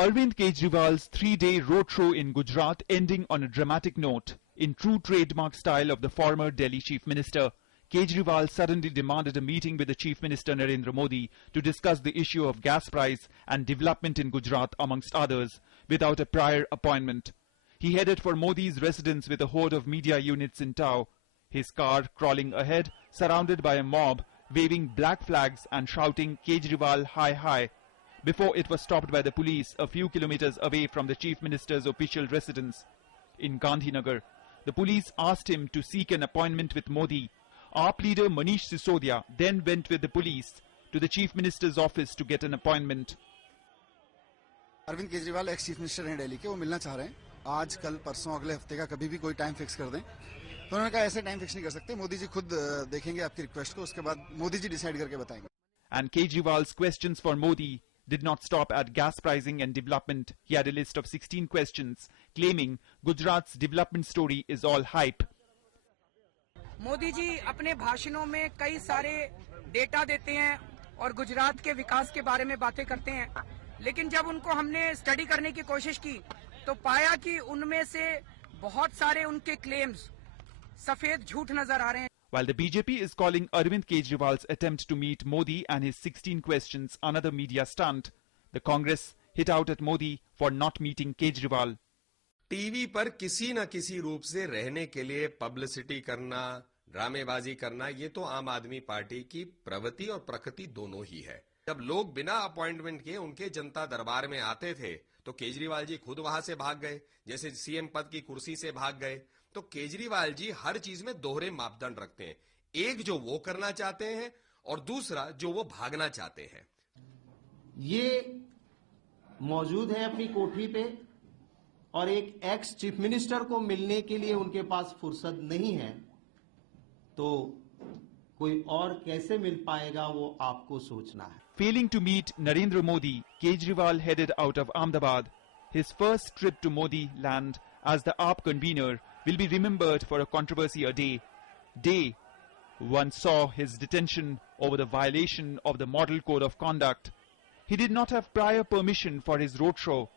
Arvind Kejriwal's three-day roadshow in Gujarat ending on a dramatic note. In true trademark style of the former Delhi Chief Minister, Kejriwal suddenly demanded a meeting with the Chief Minister Narendra Modi to discuss the issue of gas price and development in Gujarat amongst others, without a prior appointment. He headed for Modi's residence with a horde of media units in tow, his car crawling ahead, surrounded by a mob, waving black flags and shouting Kejriwal hi hi, before it was stopped by the police a few kilometers away from the Chief Minister's official residence. In Gandhinagar, the police asked him to seek an appointment with Modi. AAP leader Manish Sisodia then went with the police to the Chief Minister's office to get an appointment. Arvind Kejriwal ex chief minister हैं दिल्ली के, वो मिलना चाह रहे हैं आज, कल, परसों, अगले हफ्ते का कभी भी कोई टाइम फिक्स कर दें। तो उन्होंने कहा ऐसे टाइम फिक्स नहीं कर सकते, मोदी जी खुद देखेंगे आपकी रिक्वेस्ट को, उसके बाद मोदी जी डिसाइड करके बताएंगे। And Kejriwal's questions for Modi did not stop at gas pricing and development. He had a list of 16 questions, claiming Gujarat's development story is all hype. Modi ji अपने भाषणों में कई सारे डेटा देते हैं और गुजरात के विकास के बारे में बातें करते हैं, लेकिन जब उनको हमने स्टडी करने की कोशिश की तो पाया कि उनमें से बहुत सारे उनके क्लेम्स सफेद झूठ नजर आ रहे हैं। While the BJP is calling Arvind Kejriwal's attempt to meet Modi and his 16 questions another media stunt, the Congress hit out at Modi for not meeting Kejriwal. TV पर किसी न किसी रूप से रहने के लिए पब्लिसिटी करना, ड्रामेबाजी करना, ये तो आम आदमी पार्टी की प्रवृत्ति और प्रकृति दोनों ही है। जब लोग बिना अपॉइंटमेंट के उनके जनता दरबार में आते थे तो केजरीवाल जी खुद वहां से भाग गए, जैसे सीएम पद की कुर्सी से भाग गए। तो केजरीवाल जी हर चीज में दोहरे मापदंड रखते हैं, एक जो वो करना चाहते हैं और दूसरा जो वो भागना चाहते हैं। ये मौजूद है अपनी कोठी पे और एक एक्स चीफ मिनिस्टर को मिलने के लिए उनके पास फुर्सत नहीं है, तो कोई और कैसे मिल पाएगा वो आपको सोचना है। Failing to meet Narendra Modi, Kejriwal headed out of Ahmedabad. His first trip to Modi land as the AAP convener will be remembered for a controversy a day. Day one saw his detention over the violation of the Model Code of Conduct. He did not have prior permission for his roadshow.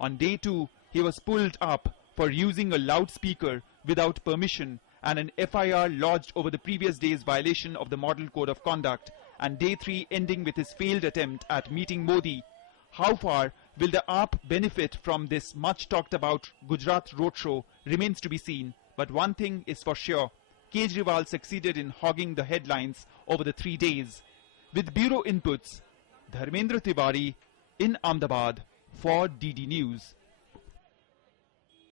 On day two, he was pulled up for using a loudspeaker without permission and an FIR lodged over the previous day's violation of the Model Code of Conduct, and day three ending with his failed attempt at meeting Modi. How far will the AAP benefit from this much talked about Gujarat roadshow remains to be seen, but one thing is for sure, Kejriwal succeeded in hogging the headlines over the 3 days. With bureau inputs, Dharmendra Tiwari in Ahmedabad for DD News.